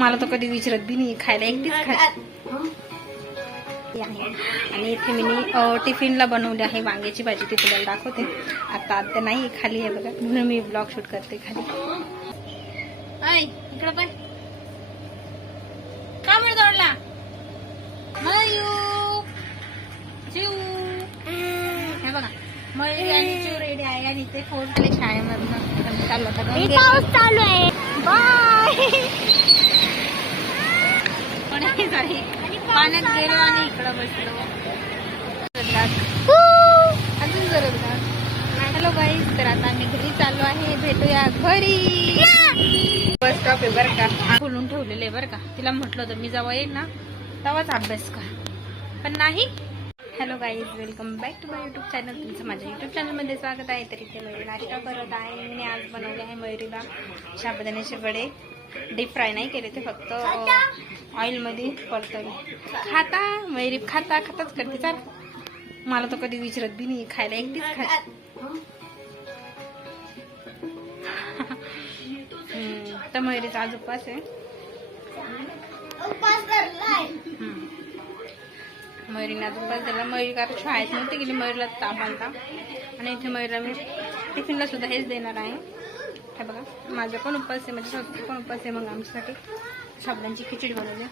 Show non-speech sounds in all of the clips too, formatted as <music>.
मला तर कधी विचारत बी नाही खायला एकटीच खात आहे. आणि इथे मी टिफिनला बनवली आहे वांग्याची भाजी ती तुम्हाला दाखवते. आता आता नाही खाली आहे बघा. म्हणून मी ब्लॉग शूट करते खाली. ऐ इकडं पण. का बरं दौडला? मयू. चिऊ. हे बघा. मयुरी आणि रेडी आहे आणि ते फोन आले शाळेमधनं चालू होता पाऊस चालू आहे. बाय पाण्यात गेलो आणि इकडं बसलो. अजून जरा हॅलो गाईज तर आता आम्ही घरी चाललो आहे. भेटूया घरी. बस स्टॉप आहे बरं का. खोलून ठेवलेलं आहे बरं का. तिला म्हटलं होतं मी जेव्हा येईल ना तेव्हाच अभ्यास कर. पण नाही. Hello guys welcome back to my YouTube channel तुमचं माझ्या युट्यूब चॅनलमध्ये स्वागत आहे. तर इथे मयुरी नाश्ता करत आहे. मी आज बनवले आहे मयुरीला साबुदाण्याचे वडे. डीप फ्राय नाही केले ते फक्त ऑइलमध्ये परतवले खाता मयुरी खाता खाताच करते चाल. मला तर कधी विचारत बी नाही खायला एकटीच खात. तर मयुरीचा आज उपवास आहे. मयुरीने आज उपवास दिला मयुरी का शाळेत नव्हती गेली मयुरीला ताप आलता. आणि इथे मयुरीला मी टिफिनला सुद्धा हेच देणार आहे. हे बघा. माझं पण उपवास आहे माझ्या सासूचा पण उपवास आहे मग आमच्यासाठी. साबणांची खिचडी बनवली.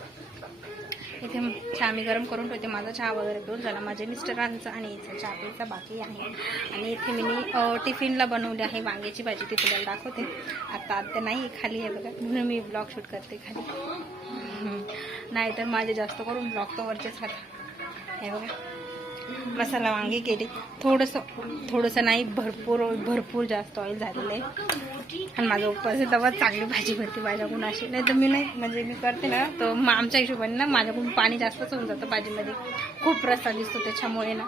इथे चहा मी गरम करून ठेवते. माझा चहा वगैरे पिऊन झाला. माझ्या मिस्टरांचा आणि इथं चहा प्यायचा बाकी आहे. आणि इथे मी टिफिनला बनवली आहे वांग्याची भाजी. ती तुम्हाला दाखवते. आता आता नाही खाली आहे बघा. म्हणून मी ब्लॉग शूट करते खाली. नाही नाहीतर माझे जास्त करून ब्लॉग तर वरचेच राहतात. हे बघा. मसाला वांगी केली. थोडंसं थोडंसं नाही भरपूर भरपूर जास्त ऑइल झालेलं आहे. आणि माझं उपवास तेव्हा चांगली भाजी भरते माझ्याकडून अशी. नाही तर मी नाही म्हणजे मी करते ना तर मग आमच्या हिशोबाने ना माझ्याकडून पाणी जास्तच होऊन जातं भाजीमध्ये. खूप रस्ता दिसतो त्याच्यामुळे ना.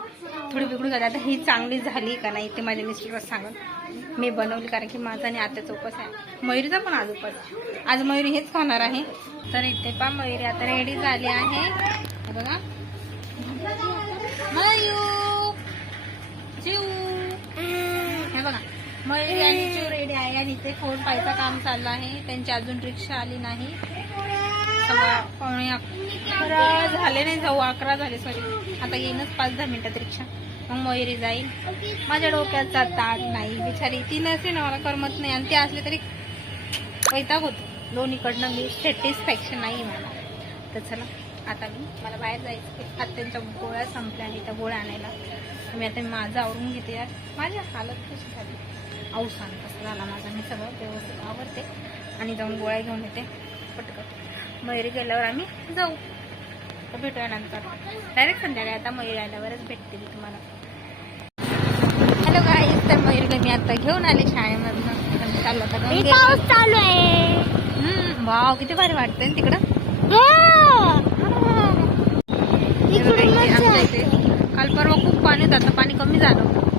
थोडी बिघडून झाली आता ही चांगली झाली का नाही ते माझ्या मिस्टरच सांगत मी बनवली कारण की माझा आणि आत्याचा उपवास आहे. मयुरीचा पण आज उपवास आज मयुरी हेच खाणार आहे. तर इथे पा मयुरी आता रेडी झाली आहे. आणि इथे फोन पाहायचं काम चाललं आहे? त्यांची अजून रिक्षा आली नाही. पावणे अकरा झाले नाही जाऊ अकरा झाले सॉरी आता येईनच पाच दहा मिनिटात रिक्षा. मग मयुरी जाईल. माझ्या डोक्याचा ताट नाही बिचारी. ती नसते ना मला करमत नाही. आणि ते असली तरी वैताग होतो. दोन्हीकडनं मी सॅटिस्फॅक्शन नाही मला. तर चला आता मी मला बाहेर जायचं आता त्यांच्या गोळ्या संपल्या आणि त्या गोळ्या आणायला. मी आता माझं आवरून घेते यार. माझ्या हालत कशी झाली. अवसान कसं झाला माझा मी सगळं व्यवस्थित आवडते आणि जाऊन गोळ्या घेऊन येते. पटकन. मयुरी गेल्यावर आम्ही जाऊ. तर भेटूया नंतर. डायरेक्ट संध्याकाळी आता मयुरी आल्यावरच भेटते मी तुम्हाला. हॅलो गाईज तर मयुरीला मी आता घेऊन आले शाळेमधनं. आता. पाऊस चालू आहे. वाव किती भारी वाटतंय तिकडं. हो. काल परवा खूप पाणी होतं आता पाणी कमी झालं.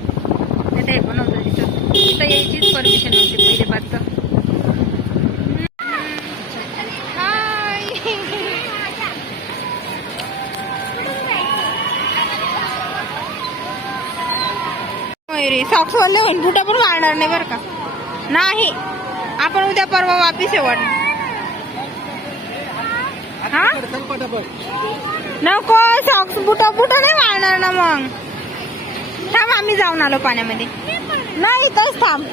नाही ते होतं तिथं. तिथं यायचीच परमिशन नव्हती पहिले मयुरी सॉक्स वाले होईल बुटा पण वाढणार नाही बरं का. नाही आपण उद्या परवा वापिस शेवट हा? नको सॉक्स बुटा बुटा नाही वाळणार ना मग. थांब आम्ही जाऊन आलो पाण्यामध्ये. नाही इथंच थांब.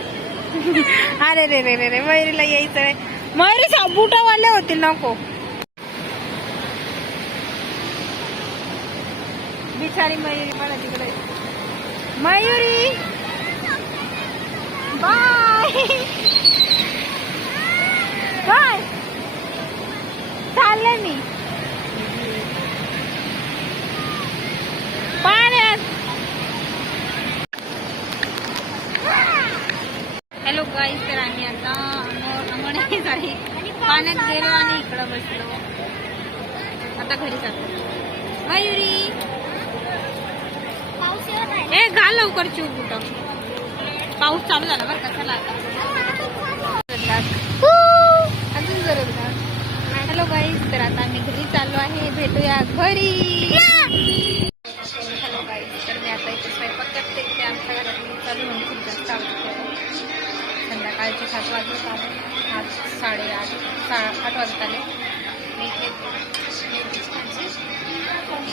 अरे रे रे रे रे मयुरीला यायचं रे मयुरी सॉ बुटा होतील नको. बिचारी मयुरी मला तिकडे. मयुरी. बाय चालले मी पाण्यात हॅलो गाईज तर आम्ही आता अंगणवाडीत आहे. पाण्यात गेलो आणि इकडं बसलो. आता घरी जातो. मयुरी ए घाल लवकर चिव कुठं? पाऊस चालू झाला बरं का? चला आता. अजून जरूर हॅलो गाईज तर आता आम्ही घरी चाललो आहे. भेटूया घरी.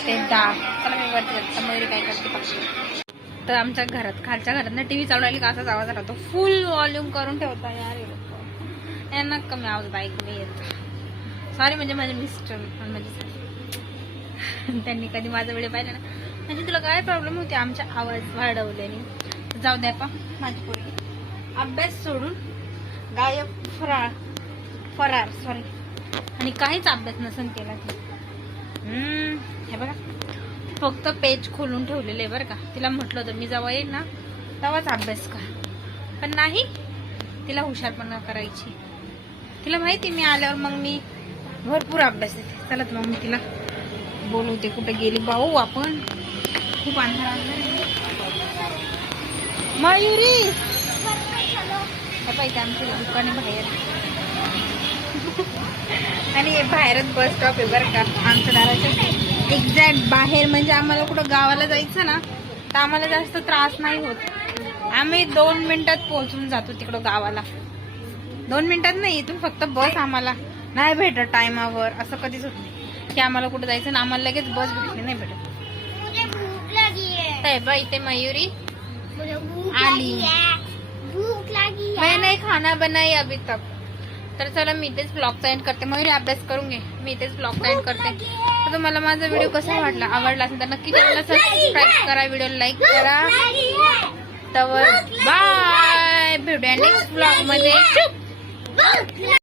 ते डाळ चला मी वरती मयुरी काय करते तर आमच्या घरात खालच्या घरात ना टीव्ही चालू राहिली का असाच आवाज राहतो. फुल वॉल्यूम करून ठेवता यार यांना कमी आवाज ऐकू येत. सॉरी म्हणजे माझे मिस्टर म्हणजे <laughs> त्यांनी कधी माझा वेळ पाहिला ना. म्हणजे तुला काय प्रॉब्लेम होते? आमच्या आवाज वाढवल्याने जाऊ द्या पा माझी पोरी अभ्यास सोडून गायब फराळ फरार सॉरी आणि काहीच अभ्यास नसन केला ती हे बघा. फक्त पेज खोलून ठेवलेले आहे बरं का. तिला म्हटलं होतं मी जेव्हा येईल ना तेव्हाच अभ्यास कर. पण नाही तिला हुशारपणा करायची. तिला माहिती मी आल्यावर मग मी भरपूर अभ्यास देते. चला मग मी तिला बोलवते कुठे गेली भाऊ आपण. खूप अंधार मयुरी! पाहिजे आमच्या दुकाने बाहेर आणि हे बाहेरच बस स्टॉप आहे बरं का आमच्या दाराच्या एक्झॅक्ट बाहेर म्हणजे आम्हाला कुठं गावाला जायचं ना तर आम्हाला जास्त त्रास नाही होत. आम्ही दोन मिनिटात पोहोचून जातो तिकडं गावाला. दोन मिनिटात नाही इथून फक्त बस आम्हाला. नाही भेटत टायमावर असं कधीच होत नाही. की आम्हाला कुठं जायचं ना आम्हाला लगेच बस भेटली नाही भेटत. बा इथे मयुरी आली. मैं नाही खाना बनाई अभी तक. तर चला मी इथेच ब्लॉगचा एंड करते. मयुरी अभ्यास करून घे मी इथेच ब्लॉगचा एंड करते. तर तुम्हाला माझा व्हिडिओ कसा वाटला? आवडला असेल तर नक्की चॅनलला सबस्क्राईब करा व्हिडिओ लाईक करा. तर बाय भेटूया नेक्स्ट ब्लॉगमध्ये.